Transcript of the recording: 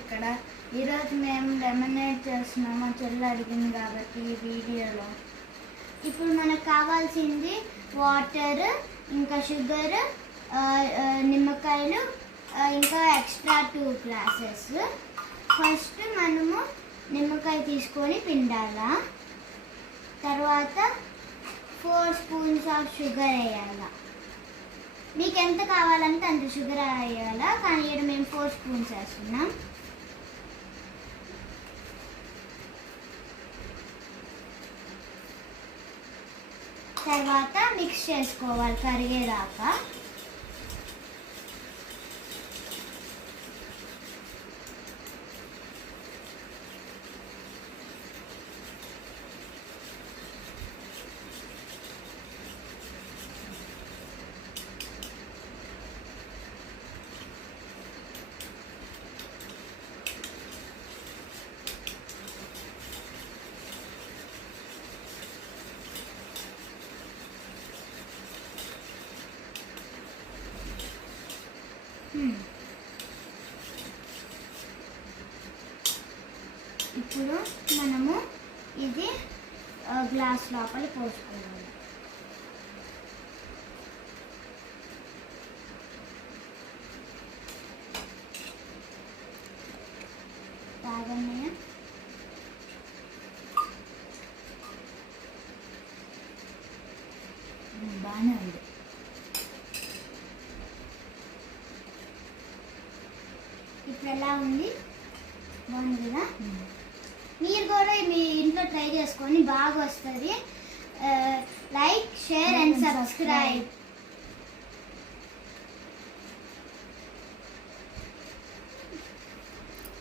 ఇక్కడ ఈరోజు మేము లెమనేడ్ చేస్తున్నాం. మా చెల్లి అడిగింది కాబట్టి ఈ వీడియోలో. ఇప్పుడు మనకు కావాల్సింది వాటర్, ఇంకా షుగర్, నిమ్మకాయలు, ఇంకా ఎక్స్ట్రా 2 గ్లాసెస్. ఫస్ట్ మనము నిమ్మకాయ తీసుకొని పిండాలా. తర్వాత 4 స్పూన్స్ ఆఫ్ షుగర్ వేయాలా. మీకు ఎంత కావాలంటే అంత షుగర్ వేయాలా, కానీ ఇక్కడ మేము 4 స్పూన్స్ వేస్తున్నాం. తర్వాత మిక్స్ చేసుకోవాలి కరిగేదాకా. ఇప్పుడు మనము ఇది గ్లాస్ లోపల పోసుకోవాలి. బాగానే బాగానే ఉంది. ఇప్పుడు ఎలా ఉంది? బాగుంది కదా? మీరు కూడా మీ ఇంట్లో ట్రై చేసుకొని బాగా వస్తుంది. Like, share and subscribe.